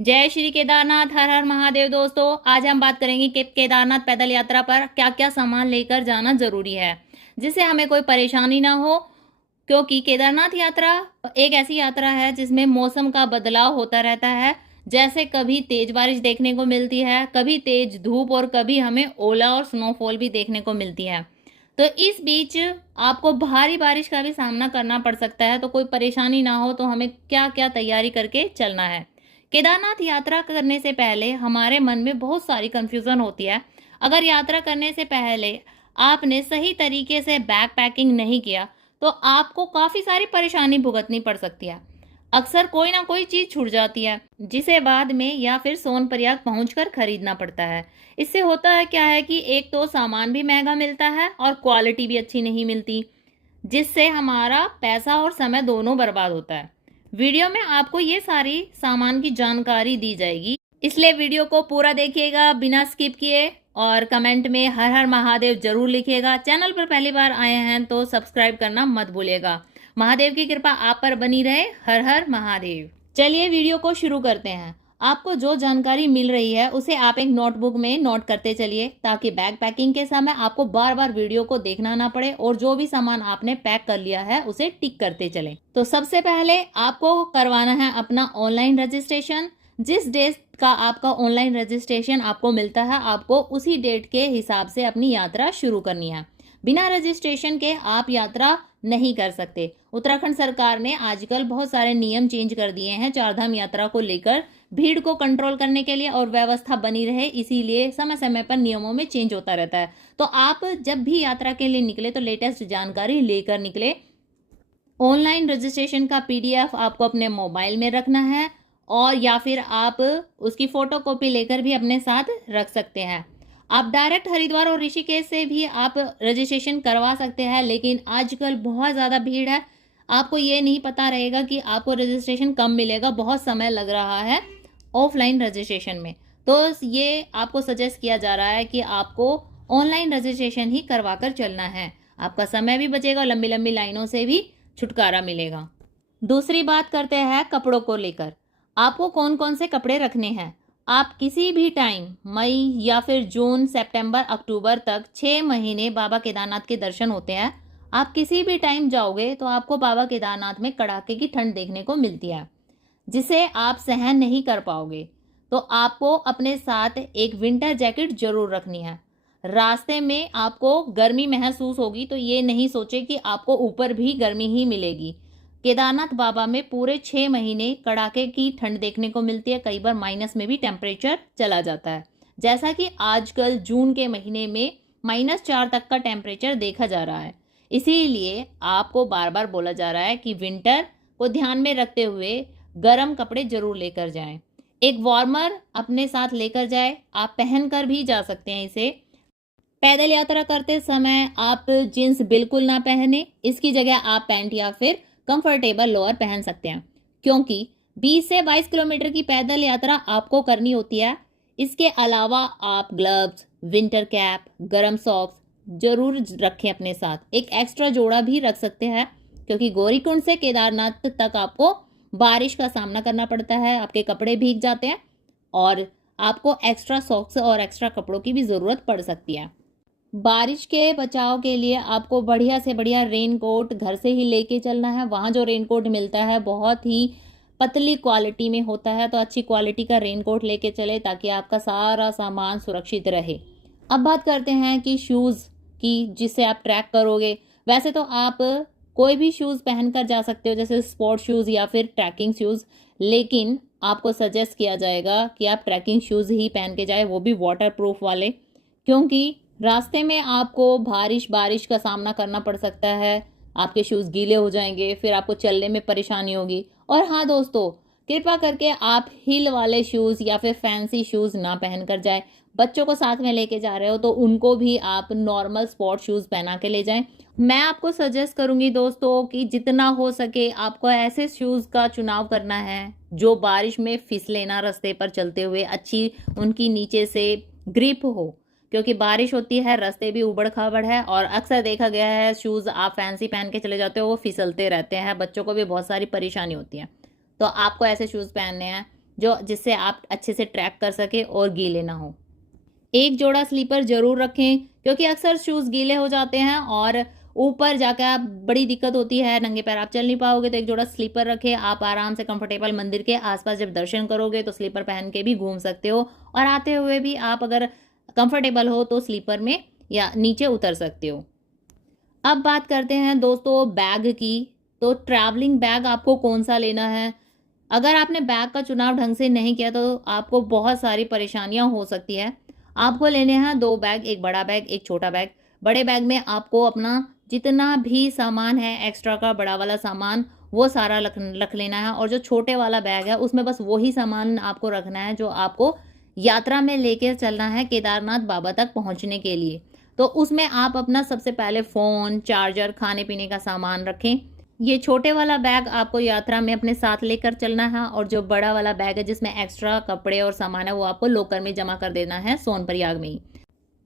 जय श्री केदारनाथ, हर हर महादेव। दोस्तों, आज हम बात करेंगे कि केदारनाथ पैदल यात्रा पर क्या क्या सामान लेकर जाना जरूरी है जिससे हमें कोई परेशानी ना हो। क्योंकि केदारनाथ यात्रा एक ऐसी यात्रा है जिसमें मौसम का बदलाव होता रहता है। जैसे कभी तेज बारिश देखने को मिलती है, कभी तेज धूप और कभी हमें ओला और स्नोफॉल भी देखने को मिलती है। तो इस बीच आपको भारी बारिश का भी सामना करना पड़ सकता है। तो कोई परेशानी ना हो तो हमें क्या क्या तैयारी करके चलना है। केदारनाथ यात्रा करने से पहले हमारे मन में बहुत सारी कंफ्यूजन होती है। अगर यात्रा करने से पहले आपने सही तरीके से बैग पैकिंग नहीं किया तो आपको काफ़ी सारी परेशानी भुगतनी पड़ सकती है। अक्सर कोई ना कोई चीज़ छूट जाती है जिसे बाद में या फिर सोनप्रयाग पहुंचकर खरीदना पड़ता है। इससे होता है क्या है कि एक तो सामान भी महंगा मिलता है और क्वालिटी भी अच्छी नहीं मिलती, जिससे हमारा पैसा और समय दोनों बर्बाद होता है। वीडियो में आपको ये सारी सामान की जानकारी दी जाएगी, इसलिए वीडियो को पूरा देखिएगा बिना स्किप किए। और कमेंट में हर हर महादेव जरूर लिखिएगा। चैनल पर पहली बार आए हैं तो सब्सक्राइब करना मत भूलिएगा। महादेव की कृपा आप पर बनी रहे। हर हर महादेव। चलिए वीडियो को शुरू करते हैं। आपको जो जानकारी मिल रही है उसे आप एक नोटबुक में नोट करते चलिए, ताकि बैग पैकिंग के समय आपको बार बार वीडियो को देखना ना पड़े और जो भी सामान आपने पैक कर लिया है उसे टिक करते चलें। तो सबसे पहले आपको करवाना है अपना ऑनलाइन रजिस्ट्रेशन। जिस डेट का आपका ऑनलाइन रजिस्ट्रेशन आपको मिलता है, आपको उसी डेट के हिसाब से अपनी यात्रा शुरू करनी है। बिना रजिस्ट्रेशन के आप यात्रा नहीं कर सकते। उत्तराखंड सरकार ने आजकल बहुत सारे नियम चेंज कर दिए हैं चारधाम यात्रा को लेकर, भीड़ को कंट्रोल करने के लिए और व्यवस्था बनी रहे, इसीलिए समय समय पर नियमों में चेंज होता रहता है। तो आप जब भी यात्रा के लिए निकले तो लेटेस्ट जानकारी लेकर निकले। ऑनलाइन रजिस्ट्रेशन का पीडीएफ आपको अपने मोबाइल में रखना है और या फिर आप उसकी फोटोकॉपी लेकर भी अपने साथ रख सकते हैं। आप डायरेक्ट हरिद्वार और ऋषिकेश से भी आप रजिस्ट्रेशन करवा सकते हैं, लेकिन आजकल बहुत ज़्यादा भीड़ है। आपको ये नहीं पता रहेगा कि आपको रजिस्ट्रेशन कब मिलेगा, बहुत समय लग रहा है ऑफलाइन रजिस्ट्रेशन में। तो ये आपको सजेस्ट किया जा रहा है कि आपको ऑनलाइन रजिस्ट्रेशन ही करवा कर चलना है। आपका समय भी बचेगा, लंबी लंबी लाइनों से भी छुटकारा मिलेगा। दूसरी बात करते हैं कपड़ों को लेकर। आपको कौन कौन से कपड़े रखने हैं। आप किसी भी टाइम मई या फिर जून, सितंबर, अक्टूबर तक 6 महीने बाबा केदारनाथ के दर्शन होते हैं। आप किसी भी टाइम जाओगे तो आपको बाबा केदारनाथ में कड़ाके की ठंड देखने को मिलती है, जिसे आप सहन नहीं कर पाओगे। तो आपको अपने साथ एक विंटर जैकेट जरूर रखनी है। रास्ते में आपको गर्मी महसूस होगी तो ये नहीं सोचे कि आपको ऊपर भी गर्मी ही मिलेगी। केदारनाथ बाबा में पूरे 6 महीने कड़ाके की ठंड देखने को मिलती है। कई बार माइनस में भी टेम्परेचर चला जाता है, जैसा कि आजकल जून के महीने में -4 तक का टेम्परेचर देखा जा रहा है। इसीलिए आपको बार बार बोला जा रहा है कि विंटर को ध्यान में रखते हुए गर्म कपड़े जरूर लेकर जाएं। एक वार्मर अपने साथ लेकर जाए, आप पहन कर भी जा सकते हैं इसे। पैदल यात्रा करते समय आप जींस बिल्कुल ना पहने, इसकी जगह आप पैंट या फिर कंफर्टेबल लोअर पहन सकते हैं, क्योंकि 20 से 22 किलोमीटर की पैदल यात्रा आपको करनी होती है। इसके अलावा आप ग्लव्स, विंटर कैप, गर्म सॉक्स जरूर रखें अपने साथ। एक एक्स्ट्रा जोड़ा भी रख सकते हैं, क्योंकि गौरीकुंड से केदारनाथ तक आपको बारिश का सामना करना पड़ता है, आपके कपड़े भीग जाते हैं और आपको एक्स्ट्रा सॉक्स और एक्स्ट्रा कपड़ों की भी ज़रूरत पड़ सकती है। बारिश के बचाव के लिए आपको बढ़िया से बढ़िया रेन कोट घर से ही लेके चलना है। वहाँ जो रेन कोट मिलता है बहुत ही पतली क्वालिटी में होता है, तो अच्छी क्वालिटी का रेन कोट लेके चले ताकि आपका सारा सामान सुरक्षित रहे। अब बात करते हैं कि शूज़ की, जिससे आप ट्रैक करोगे। वैसे तो आप कोई भी शूज़ पहन कर जा सकते हो, जैसे स्पोर्ट शूज़ या फिर ट्रैकिंग शूज़, लेकिन आपको सजेस्ट किया जाएगा कि आप ट्रैकिंग शूज़ ही पहन के जाए, वो भी वाटर प्रूफ वाले, क्योंकि रास्ते में आपको बारिश का सामना करना पड़ सकता है। आपके शूज़ गीले हो जाएंगे, फिर आपको चलने में परेशानी होगी। और हाँ दोस्तों, कृपा करके आप हिल वाले शूज़ या फिर फैंसी शूज़ ना पहन कर जाएं। बच्चों को साथ में लेके जा रहे हो तो उनको भी आप नॉर्मल स्पोर्ट शूज़ पहना के ले जाएं। मैं आपको सजेस्ट करूंगी दोस्तों कि जितना हो सके आपको ऐसे शूज़ का चुनाव करना है जो बारिश में फिसले ना, रास्ते पर चलते हुए अच्छी उनकी नीचे से ग्रिप हो, क्योंकि बारिश होती है, रास्ते भी उबड़ खाबड़ है और अक्सर देखा गया है शूज़ आप फैंसी पहन के चले जाते हो वो फिसलते रहते हैं, बच्चों को भी बहुत सारी परेशानी होती है। तो आपको ऐसे शूज़ पहनने हैं जिससे आप अच्छे से ट्रैक कर सके और गीले ना हो। एक जोड़ा स्लीपर ज़रूर रखें, क्योंकि अक्सर शूज़ गीले हो जाते हैं और ऊपर जाकर आप बड़ी दिक्कत होती है, नंगे पैर आप चल नहीं पाओगे। तो एक जोड़ा स्लीपर रखें, आप आराम से कंफर्टेबल मंदिर के आसपास जब दर्शन करोगे तो स्लीपर पहन के भी घूम सकते हो, और आते हुए भी आप अगर कंफर्टेबल हो तो स्लीपर में या नीचे उतर सकते हो। अब बात करते हैं दोस्तों बैग की। तो ट्रैवलिंग बैग आपको कौन-सा लेना है? अगर आपने बैग का चुनाव ढंग से नहीं किया तो आपको बहुत सारी परेशानियाँ हो सकती है। आपको लेने हैं 2 बैग, एक बड़ा बैग, एक छोटा बैग। बड़े बैग में आपको अपना जितना भी सामान है एक्स्ट्रा का, बड़ा वाला सामान, वो सारा रख लेना है, और जो छोटे वाला बैग है उसमें बस वही सामान आपको रखना है जो आपको यात्रा में लेके चलना है केदारनाथ बाबा तक पहुँचने के लिए। तो उसमें आप अपना सबसे पहले फ़ोन, चार्जर, खाने-पीने का सामान रखें। ये छोटे वाला बैग आपको यात्रा में अपने साथ लेकर चलना है, और जो बड़ा वाला बैग है जिसमें एक्स्ट्रा कपड़े और सामान है वो आपको लॉकर में जमा कर देना है सोनप्रयाग में ही।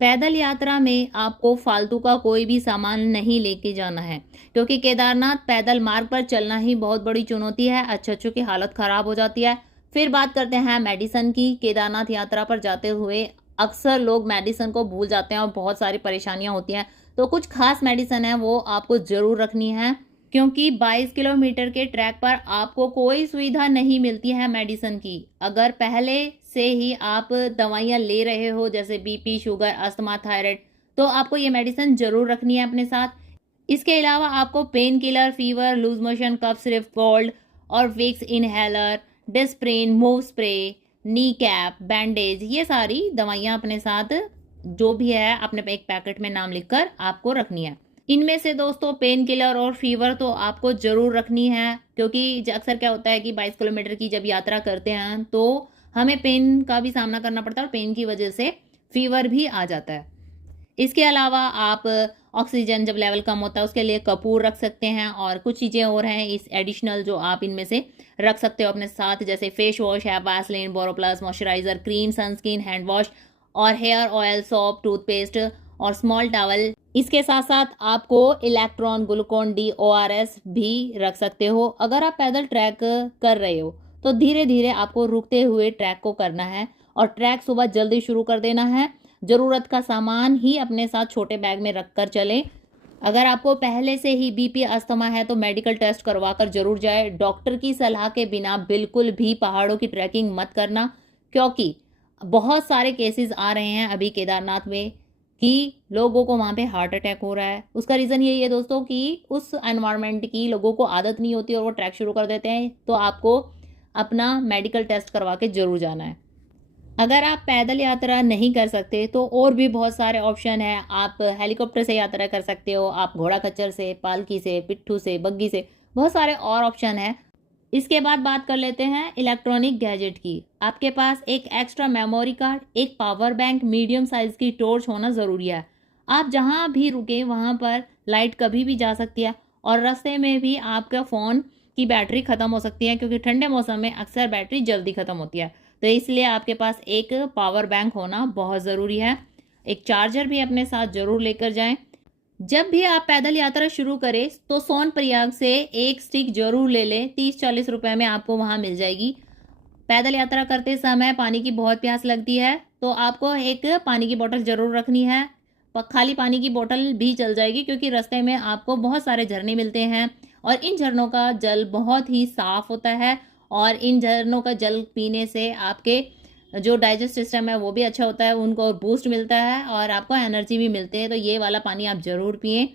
पैदल यात्रा में आपको फालतू का कोई भी सामान नहीं लेके जाना है, क्योंकि केदारनाथ पैदल मार्ग पर चलना ही बहुत बड़ी चुनौती है। अच्छे-अच्छों की हालत खराब हो जाती है। फिर बात करते हैं मेडिसिन की। केदारनाथ यात्रा पर जाते हुए अक्सर लोग मेडिसिन को भूल जाते हैं और बहुत सारी परेशानियां होती हैं। तो कुछ खास मेडिसिन है वो आपको ज़रूर रखनी है, क्योंकि 22 किलोमीटर के ट्रैक पर आपको कोई सुविधा नहीं मिलती है मेडिसिन की। अगर पहले से ही आप दवाइयाँ ले रहे हो जैसे बीपी, शुगर, अस्थमा, थायराइड, तो आपको ये मेडिसिन ज़रूर रखनी है अपने साथ। इसके अलावा आपको pain killer, fever, loose motion, cough syrup, cold और Vicks inhaler, Disprin, Moov spray, knee cap, bandage, ये सारी दवाइयाँ अपने साथ जो भी है अपने एक पैकेट में नाम लिखकर आपको रखनी है। इनमें से दोस्तों पेन किलर और फीवर तो आपको ज़रूर रखनी है, क्योंकि अक्सर क्या होता है कि 22 किलोमीटर की जब यात्रा करते हैं तो हमें पेन का भी सामना करना पड़ता है और पेन की वजह से फीवर भी आ जाता है। इसके अलावा आप ऑक्सीजन जब लेवल कम होता है उसके लिए कपूर रख सकते हैं, और कुछ चीज़ें और हैं इस एडिशनल जो आप इनमें से रख सकते हो अपने साथ, जैसे फेस वॉश है, Vaseline, Boroplus, moisturiser, cream, sunscreen, hand wash और हेयर ऑयल, सोप, टूथपेस्ट और स्मॉल टॉवल। इसके साथ साथ आपको इलेक्ट्रॉन, ग्लूकोन डी, ओआरएस भी रख सकते हो। अगर आप पैदल ट्रैक कर रहे हो तो धीरे धीरे आपको रुकते हुए ट्रैक को करना है, और ट्रैक सुबह जल्दी शुरू कर देना है। ज़रूरत का सामान ही अपने साथ छोटे बैग में रख कर चलें। अगर आपको पहले से ही बीपी, अस्थमा है तो मेडिकल टेस्ट करवा कर जरूर जाए। डॉक्टर की सलाह के बिना बिल्कुल भी पहाड़ों की ट्रैकिंग मत करना, क्योंकि बहुत सारे केसेस आ रहे हैं अभी केदारनाथ में कि लोगों को वहाँ पे हार्ट अटैक हो रहा है। उसका रीज़न यही है दोस्तों कि उस एनवायरनमेंट की लोगों को आदत नहीं होती और वो ट्रैक शुरू कर देते हैं। तो आपको अपना मेडिकल टेस्ट करवा के ज़रूर जाना है। अगर आप पैदल यात्रा नहीं कर सकते तो और भी बहुत सारे ऑप्शन हैं। आप हेलीकॉप्टर से यात्रा कर सकते हो, आप घोड़ा खच्चर से, पालकी से, पिट्ठू से, बग्गी से, बहुत सारे और ऑप्शन हैं। इसके बाद बात कर लेते हैं इलेक्ट्रॉनिक गैजेट की। आपके पास एक एक्स्ट्रा मेमोरी कार्ड, एक पावर बैंक, मीडियम साइज़ की टॉर्च होना ज़रूरी है। आप जहाँ भी रुके वहाँ पर लाइट कभी भी जा सकती है, और रास्ते में भी आपका फ़ोन की बैटरी ख़त्म हो सकती है, क्योंकि ठंडे मौसम में अक्सर बैटरी जल्दी ख़त्म होती है। तो इसलिए आपके पास एक पावर बैंक होना बहुत ज़रूरी है। एक चार्जर भी अपने साथ ज़रूर लेकर जाएं। जब भी आप पैदल यात्रा शुरू करें तो सोनप्रयाग से एक स्टिक ज़रूर ले लें। 30-40 रुपए में आपको वहाँ मिल जाएगी। पैदल यात्रा करते समय पानी की बहुत प्यास लगती है, तो आपको एक पानी की बोतल ज़रूर रखनी है। खाली पानी की बोतल भी चल जाएगी, क्योंकि रास्ते में आपको बहुत सारे झरने मिलते हैं और इन झरनों का जल बहुत ही साफ़ होता है, और इन झरनों का जल पीने से आपके जो डाइजेस्ट सिस्टम है वो भी अच्छा होता है, उनको बूस्ट मिलता है और आपको एनर्जी भी मिलती है। तो ये वाला पानी आप ज़रूर पिएं।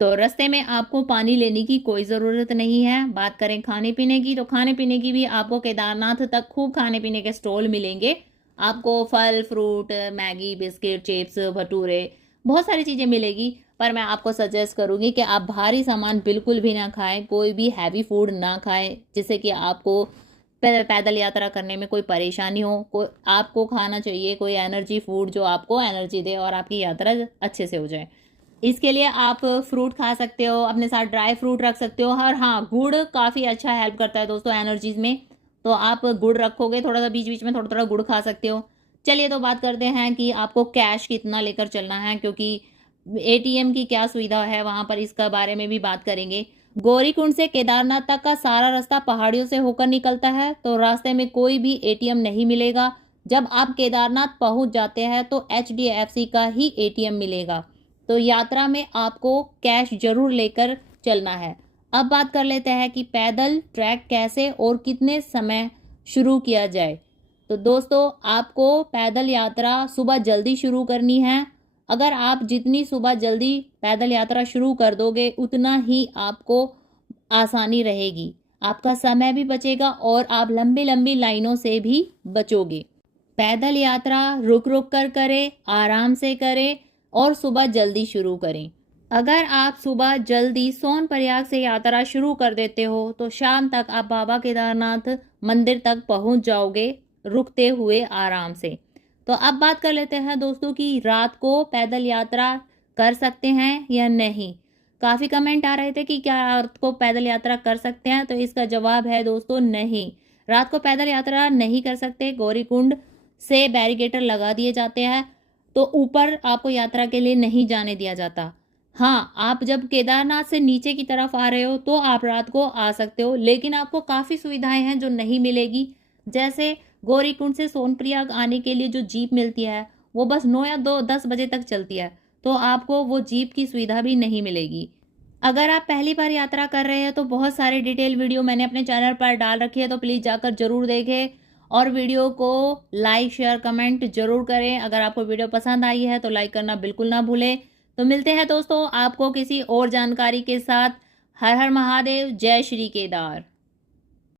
तो रास्ते में आपको पानी लेने की कोई ज़रूरत नहीं है। बात करें खाने पीने की, तो खाने पीने की भी आपको केदारनाथ तक खूब खाने पीने के स्टॉल मिलेंगे। आपको फल, fruit, Maggi, biscuit, chips, bhature, बहुत सारी चीज़ें मिलेगी। पर मैं आपको सजेस्ट करूँगी कि आप भारी सामान बिल्कुल भी ना खाएं, कोई भी हैवी फूड ना खाएं, जिससे कि आपको पैदल यात्रा करने में कोई परेशानी हो। आपको खाना चाहिए कोई एनर्जी फूड जो आपको एनर्जी दे और आपकी यात्रा अच्छे से हो जाए। इसके लिए आप फ्रूट खा सकते हो, अपने साथ ड्राई फ्रूट रख सकते हो। और हाँ, गुड़ काफ़ी अच्छा हेल्प करता है दोस्तों एनर्जीज में, तो आप गुड़ रखोगे, थोड़ा सा बीच बीच में थोड़ा थोड़ा गुड़ खा सकते हो। चलिए तो बात करते हैं कि आपको कैश कितना लेकर चलना है, क्योंकि एटीएम की क्या सुविधा है वहाँ पर, इसका बारे में भी बात करेंगे। गौरीकुंड से केदारनाथ तक का सारा रास्ता पहाड़ियों से होकर निकलता है, तो रास्ते में कोई भी एटीएम नहीं मिलेगा। जब आप केदारनाथ पहुंच जाते हैं तो एचडीएफसी का ही एटीएम मिलेगा। तो यात्रा में आपको कैश जरूर लेकर चलना है। अब बात कर लेते हैं कि पैदल ट्रैक कैसे और कितने समय शुरू किया जाए। तो दोस्तों, आपको पैदल यात्रा सुबह जल्दी शुरू करनी है। अगर आप जितनी सुबह जल्दी पैदल यात्रा शुरू कर दोगे, उतना ही आपको आसानी रहेगी, आपका समय भी बचेगा और आप लंबी लंबी लाइनों से भी बचोगे। पैदल यात्रा रुक रुक कर करें, आराम से करें और सुबह जल्दी शुरू करें। अगर आप सुबह जल्दी सोनप्रयाग से यात्रा शुरू कर देते हो तो शाम तक आप बाबा केदारनाथ मंदिर तक पहुंच जाओगे, रुकते हुए आराम से। तो अब बात कर लेते हैं दोस्तों कि रात को पैदल यात्रा कर सकते हैं या नहीं। काफ़ी कमेंट आ रहे थे कि क्या रात को पैदल यात्रा कर सकते हैं, तो इसका जवाब है दोस्तों नहीं। रात को पैदल यात्रा नहीं कर सकते। गौरीकुंड से बैरिकेटर लगा दिए जाते हैं, तो ऊपर आपको यात्रा के लिए नहीं जाने दिया जाता। हाँ, आप जब केदारनाथ से नीचे की तरफ आ रहे हो तो आप रात को आ सकते हो, लेकिन आपको काफ़ी सुविधाएं हैं जो नहीं मिलेगी। जैसे गौरीकुंड से सोनप्रयाग आने के लिए जो जीप मिलती है वो बस 9 या 10 बजे तक चलती है, तो आपको वो जीप की सुविधा भी नहीं मिलेगी। अगर आप पहली बार यात्रा कर रहे हैं तो बहुत सारे डिटेल वीडियो मैंने अपने चैनल पर डाल रखी है, तो प्लीज़ जाकर ज़रूर देखें और वीडियो को लाइक शेयर कमेंट ज़रूर करें। अगर आपको वीडियो पसंद आई है तो लाइक करना बिल्कुल ना भूलें। तो मिलते हैं दोस्तों आपको किसी और जानकारी के साथ। हर हर महादेव, जय श्री केदार।